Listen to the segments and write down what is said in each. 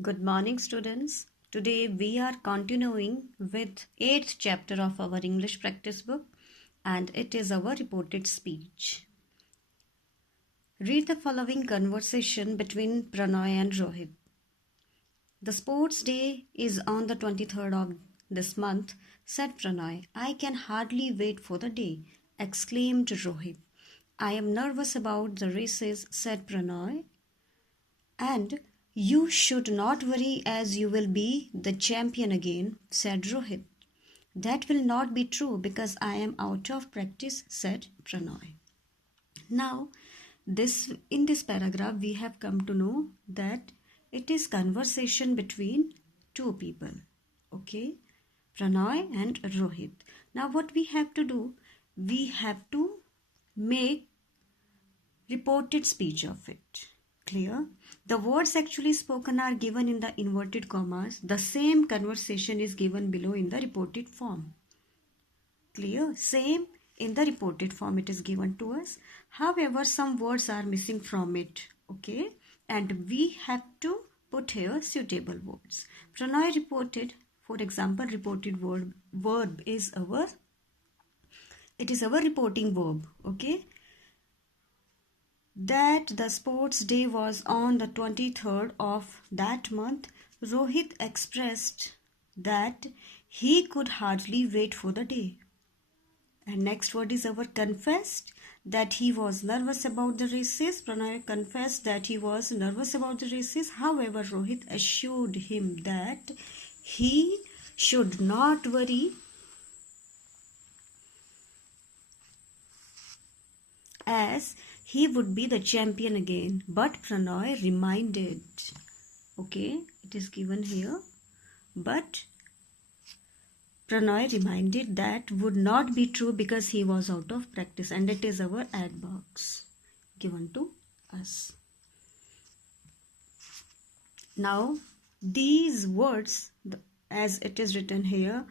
Good morning, students. Today we are continuing with 8th chapter of our English practice book, and it is our reported speech. Read the following conversation between Pranoy and Rohit. The sports day is on the 23rd of this month, said Pranoy. I can hardly wait for the day, exclaimed Rohit. I am nervous about the races, said Pranoy. And you should not worry, as you will be the champion again, said Rohit. That will not be true because I am out of practice, said Pranoy. Now, in this paragraph, we have come to know that it is conversation between two people. Okay, Pranoy and Rohit. Now, what we have to do, we have to make reported speech of it. Clear? The words actually spoken are given in the inverted commas. The same conversation is given below in the reported form. Clear? Same in the reported form it is given to us. However, some words are missing from it. Okay? And we have to put here suitable words. Pranoy reported, for example, reported verb is our reporting verb. Okay? That the sports day was on the 23rd of that month, Rohit expressed that he could hardly wait for the day. And next word is our confessed, that he was nervous about the races. Pranoy confessed that he was nervous about the races. However, Rohit assured him that he should not worry, as he would be the champion again. But Pranoy reminded, okay, it is given here, but Pranoy reminded that would not be true because he was out of practice, and it is our add box given to us. Now, these words, as it is written here,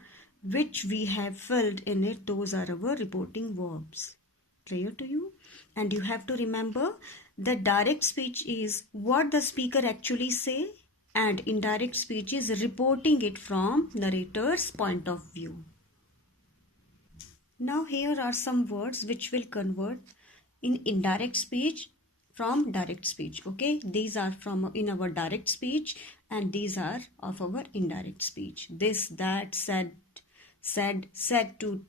which we have filled in it, those are our reporting verbs. Clear to you? And you have to remember that direct speech is what the speaker actually say, and indirect speech is reporting it from narrator's point of view. Now here are some words which will convert in indirect speech from direct speech. Okay, these are from in our direct speech and these are of our indirect speech. This, that, said to,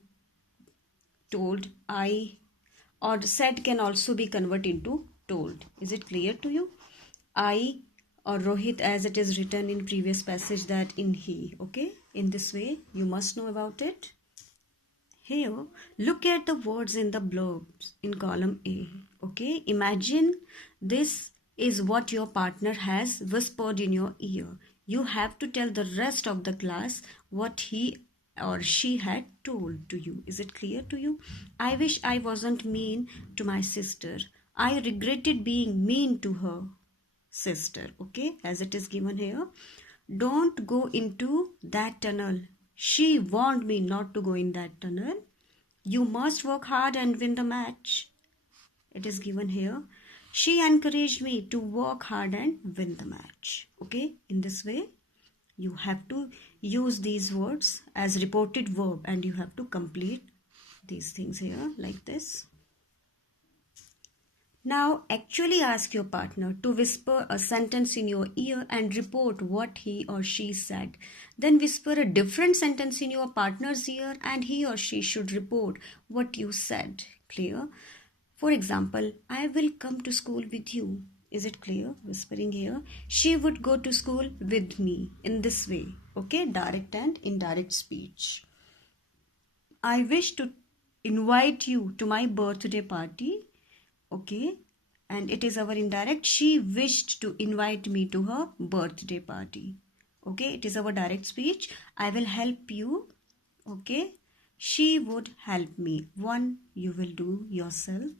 told, I, or said can also be converted into told. Is it clear to you? I or Rohit, as it is written in previous passage, that in he. Okay, in this way you must know about it. Here, look at the words in the blurbs in column A. Okay, imagine this is what your partner has whispered in your ear. You have to tell the rest of the class what he or she had told to you. Is it clear to you? I wish I wasn't mean to my sister. I regretted being mean to her sister. Okay, as it is given here. Don't go into that tunnel. She warned me not to go in that tunnel. You must work hard and win the match. It is given here. She encouraged me to work hard and win the match. Okay, in this way you have to use these words as reported verb and you have to complete these things here like this. Now actually ask your partner to whisper a sentence in your ear and report what he or she said. Then whisper a different sentence in your partner's ear and he or she should report what you said. Clear? For example, I will come to school with you. Is it clear? Whispering here. She would go to school with me. In this way. Okay, direct and indirect speech. I wish to invite you to my birthday party. Okay, and it is our indirect. She wished to invite me to her birthday party. Okay, it is our direct speech. I will help you. Okay, she would help me. One you will do yourself.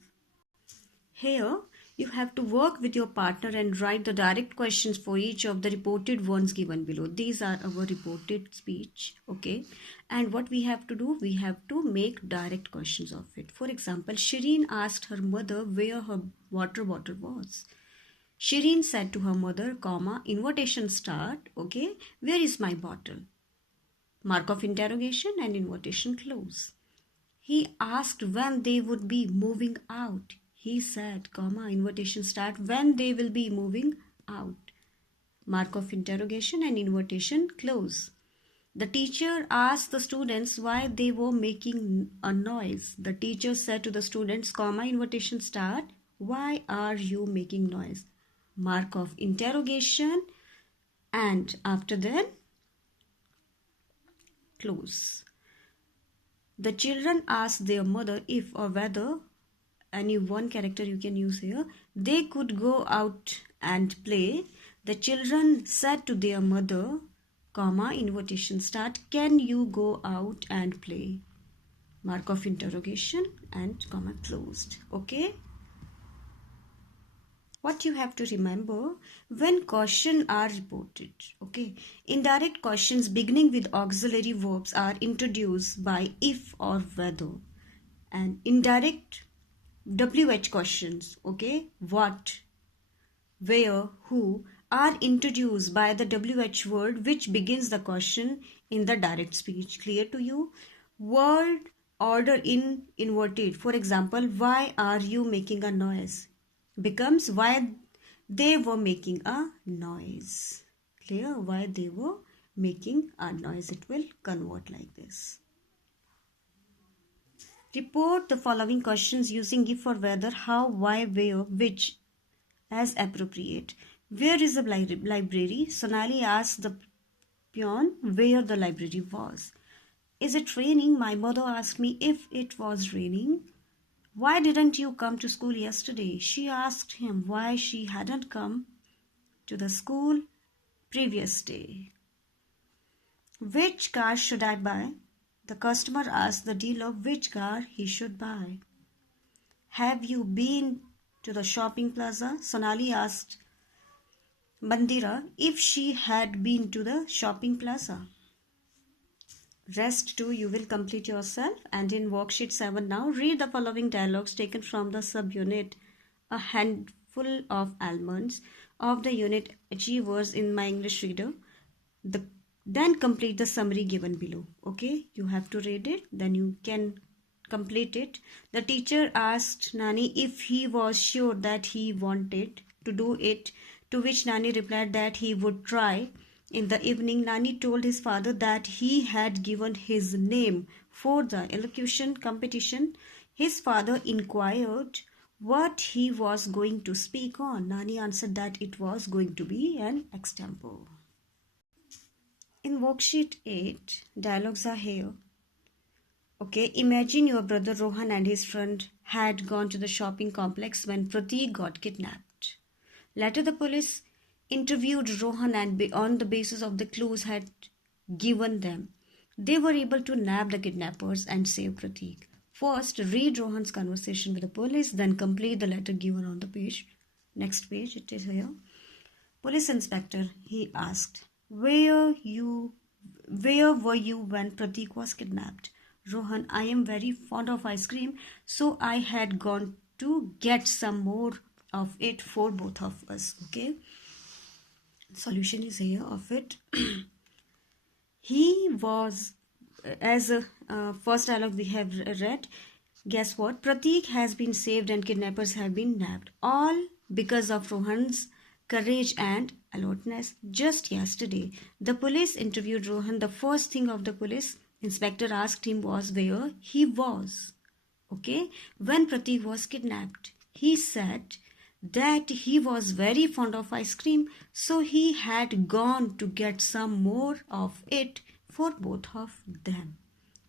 Here you have to work with your partner and write the direct questions for each of the reported ones given below. These are our reported speech. Okay, and what we have to do, we have to make direct questions of it. For example, Shireen asked her mother where her water bottle was. Shireen said to her mother, comma, invitation start, okay, where is my bottle? Mark of interrogation and invitation close. He asked when they would be moving out. He said, comma, invitation start, when they will be moving out. Mark of interrogation and invitation close. The teacher asked the students why they were making a noise. The teacher said to the students, comma, invitation start, why are you making noise? Mark of interrogation, and after that, close. The children asked their mother if or whether, any one character you can use here, they could go out and play. The children said to their mother, comma, invitation start, can you go out and play? Mark of interrogation and comma closed. Okay. What you have to remember when questions are reported. Okay. Indirect questions beginning with auxiliary verbs are introduced by if or whether. And indirect WH questions, okay, what, where, who, are introduced by the WH word which begins the question in the direct speech. Clear to you? Word order in inverted. For example, why are you making a noise? Becomes why they were making a noise. Clear? Why they were making a noise. It will convert like this. Report the following questions using if or whether, how, why, where, which as appropriate. Where is the library? Sonali asked the peon where the library was. Is it raining? My mother asked me if it was raining. Why didn't you come to school yesterday? She asked him why she hadn't come to the school previous day. Which car should I buy? The customer asked the dealer which car he should buy. Have you been to the shopping plaza? Sonali asked Mandira if she had been to the shopping plaza. Rest 2 you will complete yourself, and in worksheet 7 now read the following dialogues taken from the subunit A Handful of Almonds of the unit Achievers in My English Reader. Then complete the summary given below. Okay, you have to read it, then you can complete it. The teacher asked Nani if he was sure that he wanted to do it, to which Nani replied that he would try. In the evening, Nani told his father that he had given his name for the elocution competition. His father inquired what he was going to speak on. Nani answered that it was going to be an extempo. In worksheet 8, dialogues are here. Okay, imagine your brother Rohan and his friend had gone to the shopping complex when Prateek got kidnapped. Later, the police interviewed Rohan and on the basis of the clues had given them, they were able to nab the kidnappers and save Prateek. First, read Rohan's conversation with the police, then complete the letter given on the page. Next page, it is here. Police inspector, he asked, Where were you when Prateek was kidnapped? Rohan, I am very fond of ice cream, so I had gone to get some more of it for both of us. Okay. Solution is here of it. He was, as a first dialogue we have read, guess what? Prateek has been saved and kidnappers have been nabbed. All because of Rohan's courage and alertness. Just yesterday, the police interviewed Rohan. The first thing of the police inspector asked him was where he was. Okay, when Prateek was kidnapped, he said that he was very fond of ice cream, so he had gone to get some more of it for both of them.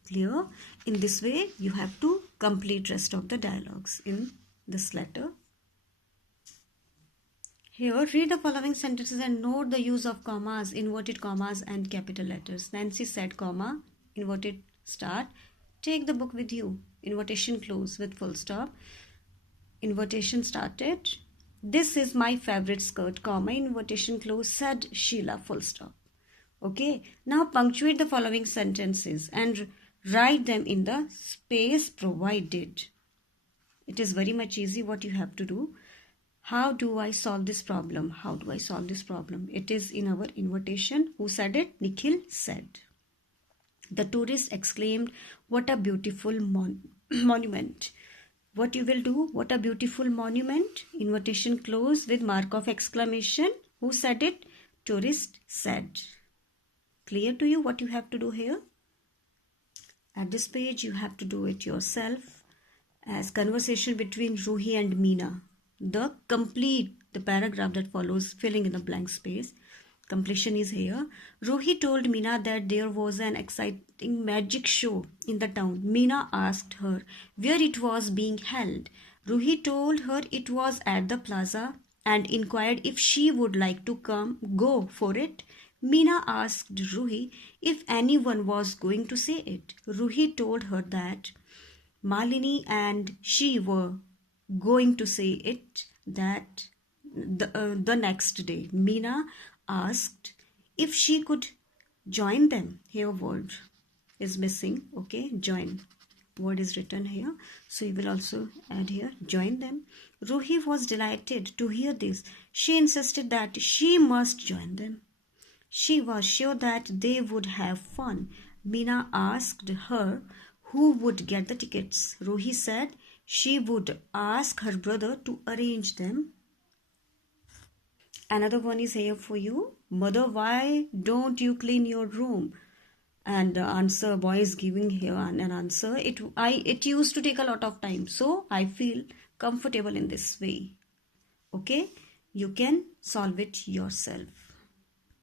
Clear? In this way, you have to complete rest of the dialogues in this letter. Here, read the following sentences and note the use of commas, inverted commas and capital letters. Nancy said, comma, inverted start, take the book with you, invertation close with full stop, invertation started, this is my favorite skirt, comma, invertation close, said Sheila, full stop. Okay, now punctuate the following sentences and write them in the space provided. It is very much easy what you have to do. How do I solve this problem? How do I solve this problem? It is in our invitation. Who said it? Nikhil said. The tourist exclaimed, "What a beautiful monument." What you will do? What a beautiful monument. Invitation closed with mark of exclamation. Who said it? Tourist said. Clear to you what you have to do here? At this page, you have to do it yourself as conversation between Ruhi and Meena. The paragraph that follows, filling in the blank space. Completion is here. Ruhi told Meena that there was an exciting magic show in the town. Meena asked her where it was being held. Ruhi told her it was at the plaza and inquired if she would like to go for it. Meena asked Ruhi if anyone was going to say it. Ruhi told her that Malini and she were going to say it that the next day. Meena asked if she could join them. Here word is missing. Okay, join. Word is written here. So you will also add here, join them. Ruhi was delighted to hear this. She insisted that she must join them. She was sure that they would have fun. Meena asked her who would get the tickets. Ruhi said she would ask her brother to arrange them. Another one is here for you. Mother, why don't you clean your room? And the answer, boy is giving here an answer. It used to take a lot of time, so I feel comfortable in this way. Okay, you can solve it yourself.